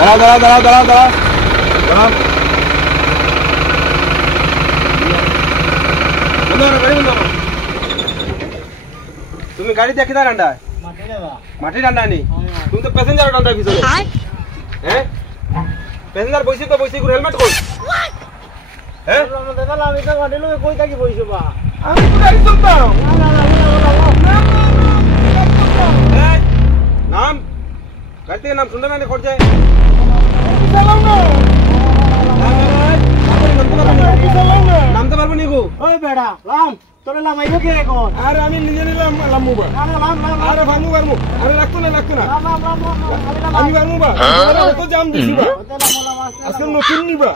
দাঁড়াও দাঁড়াও দাঁড়াও দাঁড়াও দাঁড়াও দাঁড়াও তুমি গাড়ি দেখি না ডান্ডা মাটি ডান্ডা নেই তুমি তো প্যাসেঞ্জার ডান্ডা পিছনে হ্যাঁ প্যাসেঞ্জার বসে তো বসে হেলমেট কই হ্যাঁ দাদা আমি তো গাড়ি লয়ে কই থাকি বইছো বা আমি তো গাড়ি চলতাম নাম গাড়ি থেকে নাম শুনতে না খড় যায় চালাও না নামতে পারবো নি গো ওই বেড়া লাম তোরে লামাইবো কে এখন আরে আমি নিজে নিলাম লামু বা আরে ভামু ভামু আরে রাখতো না আমি ভামু বা তো জাম দিছি বা আজকে নতুন নিবা